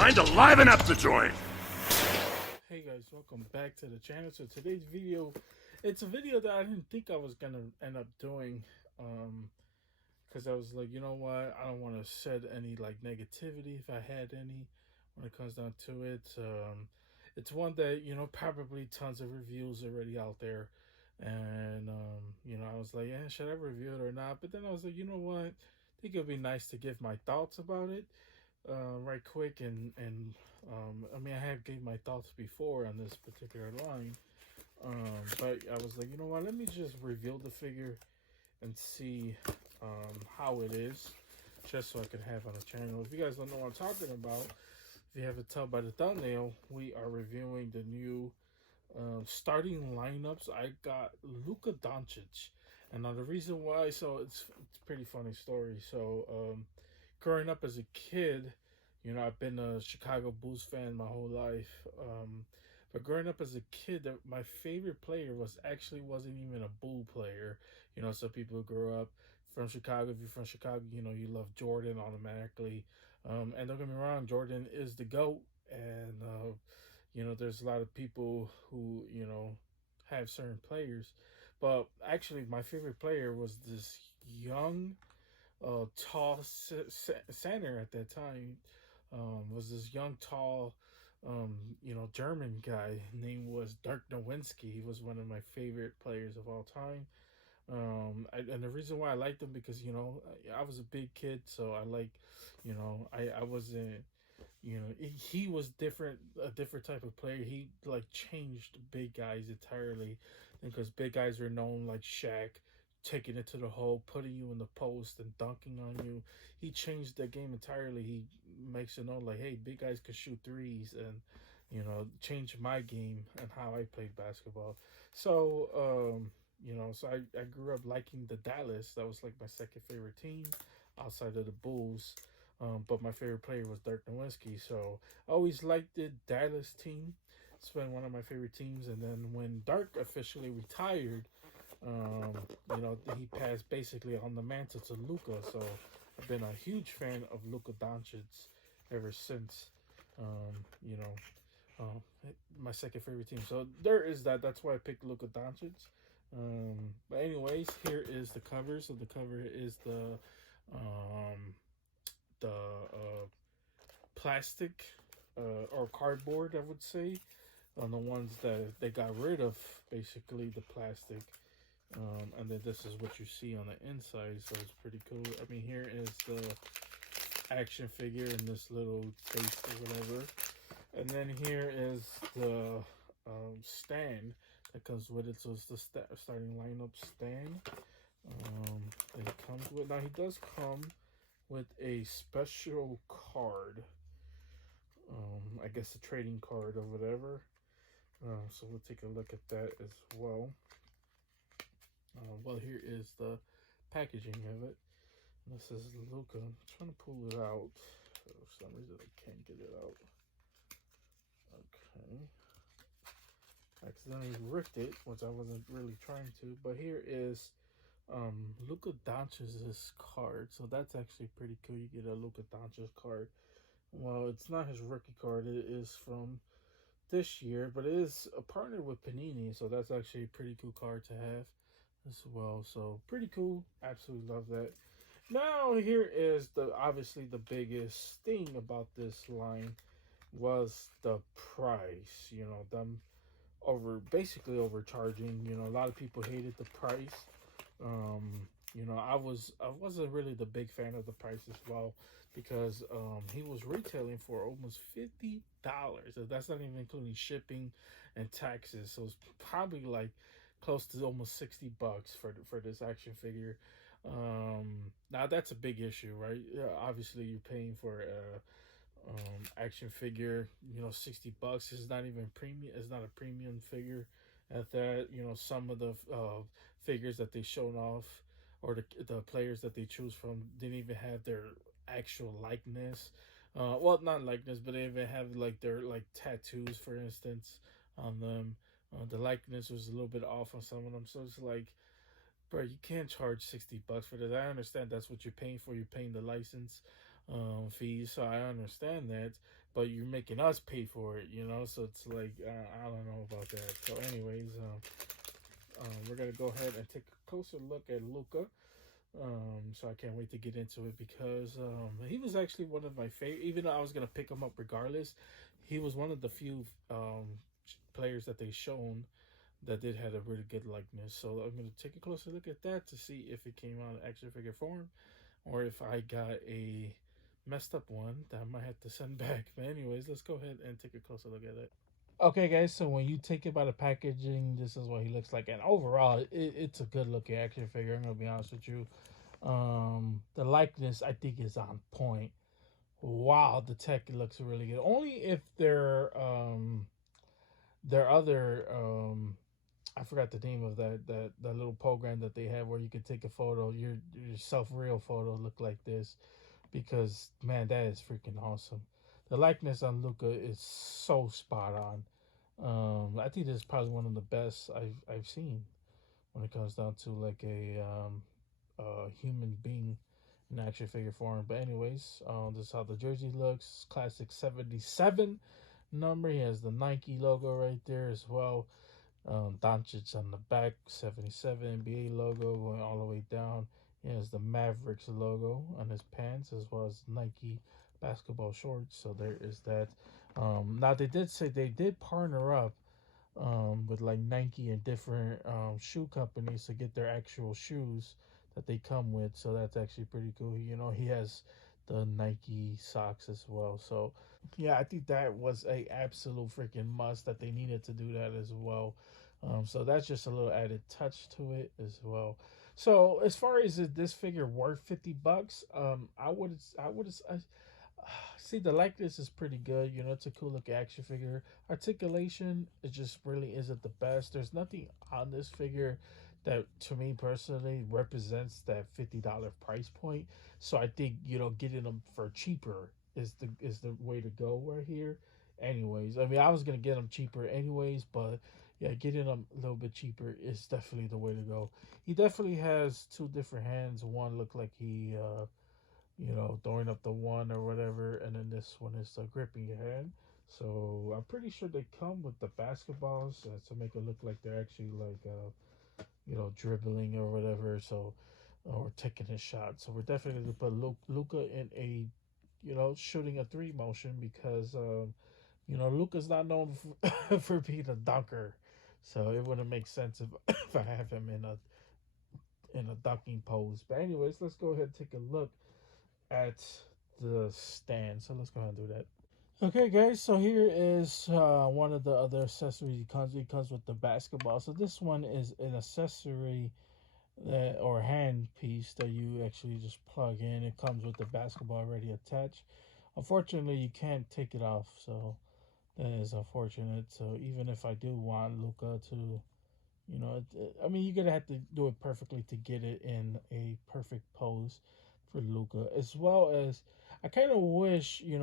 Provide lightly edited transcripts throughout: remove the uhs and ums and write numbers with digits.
Time to liven up the joint. Hey guys, welcome back to the channel. So today's video, it's a video that I didn't think I was gonna end up doing, because I was like, you know what, I don't want to shed any like negativity if I had any when it comes down to it. It's one that, you know, probably tons of reviews already out there, and you know, I was like, yeah, should I review it or not? But then I was like, you know what, I think it'd be nice to give my thoughts about it right quick. And I mean, I have gave my thoughts before on this particular line, but I was like, you know what, let me just reveal the figure and see how it is, just so I can have on the channel. If you guys don't know what I'm talking about, if you haven't tell by the thumbnail, we are reviewing the new starting lineups. I got Luka Doncic, and now the reason why, so it's a pretty funny story. So growing up as a kid, you know, I've been a Chicago Bulls fan my whole life. But growing up as a kid, my favorite player wasn't even a Bull player. You know, some people grow up from Chicago. If you're from Chicago, you know, you love Jordan automatically. And don't get me wrong, Jordan is the GOAT. And, you know, there's a lot of people who, you know, have certain players. But actually, my favorite player was this young, tall center at that time. Was this young, tall, you know, German guy. His name was Dirk Nowitzki. He was one of my favorite players of all time. And the reason why I liked him, because, you know, I was a big kid, so I like, you know, I wasn't, you know, he was a different type of player. He like changed big guys entirely, because big guys were known like Shaq, taking it to the hole, putting you in the post and dunking on you. He changed the game entirely. He makes it known like, hey, big guys can shoot threes, and, you know, changed my game and how I played basketball. So, you know, so I grew up liking the Dallas. That was like my second favorite team outside of the Bulls. But my favorite player was Dirk Nowitzki. So I always liked the Dallas team. It's been one of my favorite teams. And then when Dirk officially retired, you know, he passed basically on the mantle to Luka. So I've been a huge fan of Luka Doncic ever since. You know, my second favorite team. So there is that. That's why I picked Luka Doncic. But anyways, here is the cover. So the cover is the plastic or cardboard, I would say, on the ones that they got rid of, basically the plastic. And then this is what you see on the inside, so it's pretty cool. I mean, here is the action figure in this little case or whatever. And then here is the stand that comes with it. So it's the starting lineup stand that it comes with. Now, he does come with a special card. I guess a trading card or whatever. So we'll take a look at that as well. Well, here is the packaging of it. This is Luka. I'm trying to pull it out. For some reason, I can't get it out. Okay. I accidentally ripped it, which I wasn't really trying to. But here is Luka Doncic's card. So that's actually pretty cool. You get a Luka Doncic card. Well, it's not his rookie card. It is from this year, but it is a partner with Panini. So that's actually a pretty cool card to have as well. So pretty cool. Absolutely love that. Now here is obviously the biggest thing about this line was the price. You know, them basically overcharging. You know, a lot of people hated the price. You know, I wasn't really the big fan of the price as well, because he was retailing for almost $50. So that's not even including shipping and taxes. So it's probably like close to almost $60 for this action figure. Now that's a big issue, right? Yeah, obviously you're paying for a action figure. You know, $60 is not even premium. It's not a premium figure at that. You know, some of the figures that they showed off, or the players that they choose from, didn't even have their actual likeness. Well, not likeness, but they even have like their like tattoos, for instance, on them. The likeness was a little bit off on some of them, so it's like, bro, you can't charge $60 for this. I understand that's what you're paying for. You're paying the license, fees, so I understand that. But you're making us pay for it, you know. So it's like I don't know about that. So, anyways, we're gonna go ahead and take a closer look at Luka. So I can't wait to get into it because he was actually one of my favorite. Even though I was gonna pick him up regardless, he was one of the few players that they shown that did had a really good likeness. So I'm gonna take a closer look at that to see if it came out in action figure form or if I got a messed up one that I might have to send back. But anyways, let's go ahead and take a closer look at it. Okay, guys. So when you take it by the packaging, this is what he looks like, and overall, it's a good looking action figure. I'm gonna be honest with you. The likeness I think is on point. Wow, the tech looks really good. Only if their other I forgot the name of that little program that they have where you could take a photo, your self real photo look like this, because man, that is freaking awesome. The likeness on Luca is so spot on. I think this is probably one of the best I've seen when it comes down to like a human being in action figure form. But anyways, this is how the jersey looks. Classic 77 number. He has the Nike logo right there as well. Doncic on the back, 77 NBA logo going all the way down. He has the Mavericks logo on his pants as well as Nike basketball shorts. So there is that. Now they did say they did partner up with like Nike and different shoe companies to get their actual shoes that they come with. So that's actually pretty cool. You know, he has the Nike socks as well. So yeah, I think that was a absolute freaking must that they needed to do that as well. So that's just a little added touch to it as well. So as far as is this figure worth $50, I see the likeness is pretty good. You know, it's a cool look action figure. Articulation, it just really isn't the best. There's nothing on this figure that, to me personally, represents that $50 price point. So I think getting them for cheaper is the way to go right here. Anyways, I mean, I was gonna get them cheaper anyways, but yeah, getting them a little bit cheaper is definitely the way to go. He definitely has two different hands. One looked like he throwing up the one or whatever, and then this one is gripping your hand. So I'm pretty sure they come with the basketballs to make it look like they're actually like dribbling or whatever. So or taking a shot. So we're definitely gonna put Luka in a shooting a three motion because Luka's not known for being a dunker. So it wouldn't make sense if if I have him in a dunking pose. But anyways, let's go ahead and take a look at the stand. So let's go ahead and do that. Okay, guys. So here is one of the other accessories. It comes with the basketball. So this one is an accessory that or hand piece that you actually just plug in. It comes with the basketball already attached. Unfortunately, you can't take it off. So that is unfortunate. So even if I do want Luca to I mean, you're gonna have to do it perfectly to get it in a perfect pose for Luca, as well as I kind of wish, even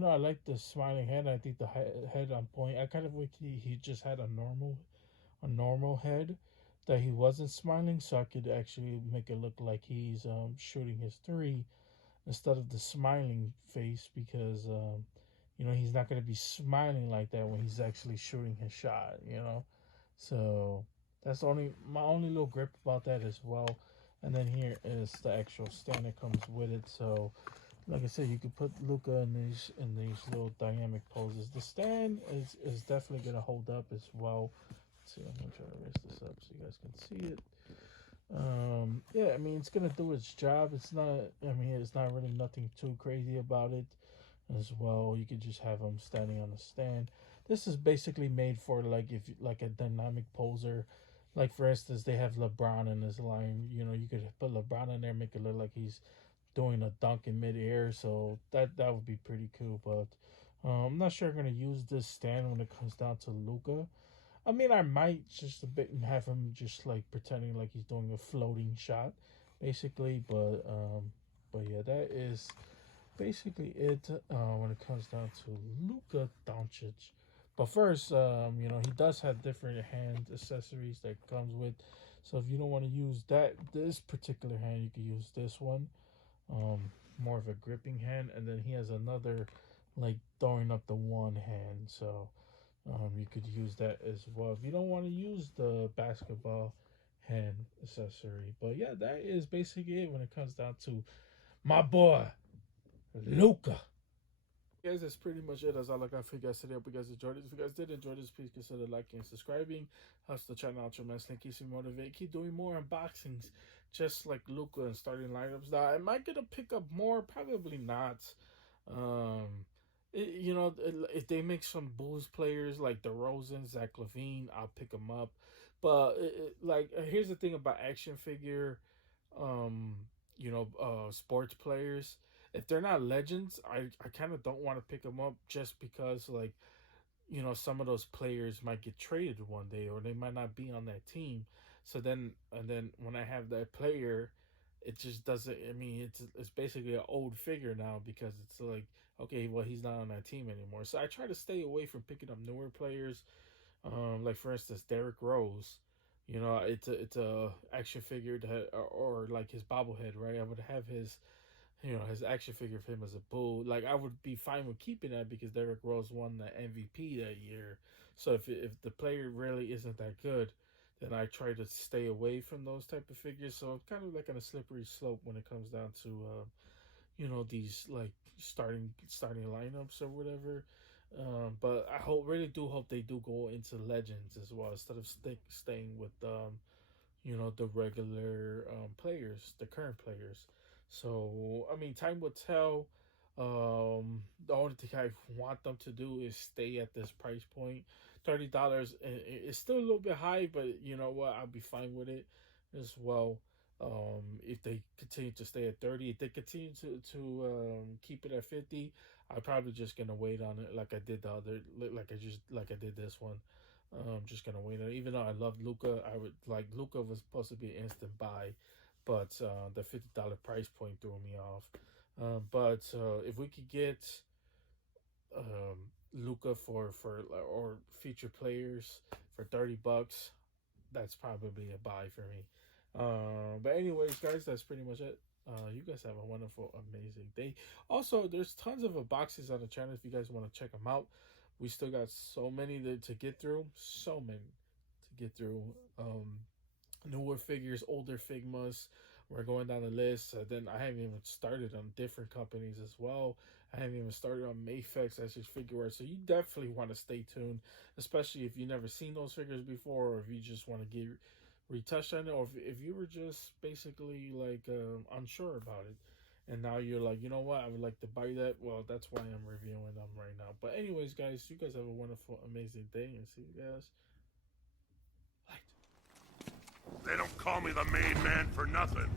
though I like the smiling head, I think the head on point. I kind of wish he just had a normal head that he wasn't smiling, so I could actually make it look like he's shooting his three instead of the smiling face because he's not gonna be smiling like that when he's actually shooting his shot. So that's my only little grip about that as well. And then here is the actual stand that comes with it. So like I said, you could put Luca in these little dynamic poses. The stand is definitely gonna hold up as well. Let's see, I'm gonna try to raise this up so you guys can see it. Yeah, I mean it's gonna do its job. It's not really nothing too crazy about it as well. You could just have them standing on a stand. This is basically made for like if like a dynamic poser. Like for instance, they have LeBron in this line. You could put LeBron in there, make it look like he's doing a dunk in midair. So that would be pretty cool. But I'm not sure I'm gonna use this stand when it comes down to Luca. I mean, I might just a bit and have him just like pretending like he's doing a floating shot, basically. But yeah, that is basically it when it comes down to Luka Doncic. But first, he does have different hand accessories that comes with. So if you don't want to use this particular hand, you can use this one. Um, more of a gripping hand, and then he has another like throwing up the one hand. So you could use that as well if you don't want to use the basketball hand accessory. But yeah, that is basically it when it comes down to my boy Luka. Guys, that's pretty much it. That's all I got for you guys today. Hope you guys enjoyed it. If you guys did enjoy this, please consider liking and subscribing. Helps the channel out tremendously. Keeps me motivated. Keep doing more unboxings, just like Luka and starting lineups. Now, am I gonna pick up more? Probably not. If they make some Bulls players like DeRozan, Zach LaVine, I'll pick them up. But here's the thing about action figure, um, sports players. If they're not legends, I kind of don't want to pick them up just because some of those players might get traded one day or they might not be on that team. So then when I have that player, it just doesn't. I mean, it's basically an old figure now because it's like, okay, well, he's not on that team anymore. So I try to stay away from picking up newer players. Like for instance, Derrick Rose. It's a action figure that or like his bobblehead, right? I would have his action figure of him as a bull. Like I would be fine with keeping that because Derrick Rose won the MVP that year. So if the player really isn't that good, then I try to stay away from those type of figures. So I'm kind of like on a slippery slope when it comes down to these like starting lineups or whatever. But I really do hope they do go into legends as well instead of staying with the regular players, the current players. So I mean, time will tell. The only thing I want them to do is stay at this price point. $30 is still a little bit high, but you know what? I'll be fine with it as well. If they continue to stay at 30, if they continue to keep it at 50, I'm probably just gonna wait on it like I did the other, like I did this one. Just gonna wait on it. Even though I love Luka, I would like Luka was supposed to be an instant buy, but the $50 price point threw me off. But if we could get Luka for or future players for $30, that's probably a buy for me. But anyways, guys, that's pretty much it. You guys have a wonderful, amazing day. Also, there's tons of boxes on the channel if you guys want to check them out. We still got so many to get through. So many to get through. Newer figures, older Figmas. We're going down the list. Then I haven't even started on different companies as well. I haven't even started on Mayfex. That's just figure art. So you definitely want to stay tuned, especially if you've never seen those figures before, or if you just want to get retouched on it, or if you were just basically like unsure about it. And now you're like, you know what? I would like to buy that. Well, that's why I'm reviewing them right now. But anyways, guys, you guys have a wonderful, amazing day, and see you guys later. They don't call me the main man for nothing.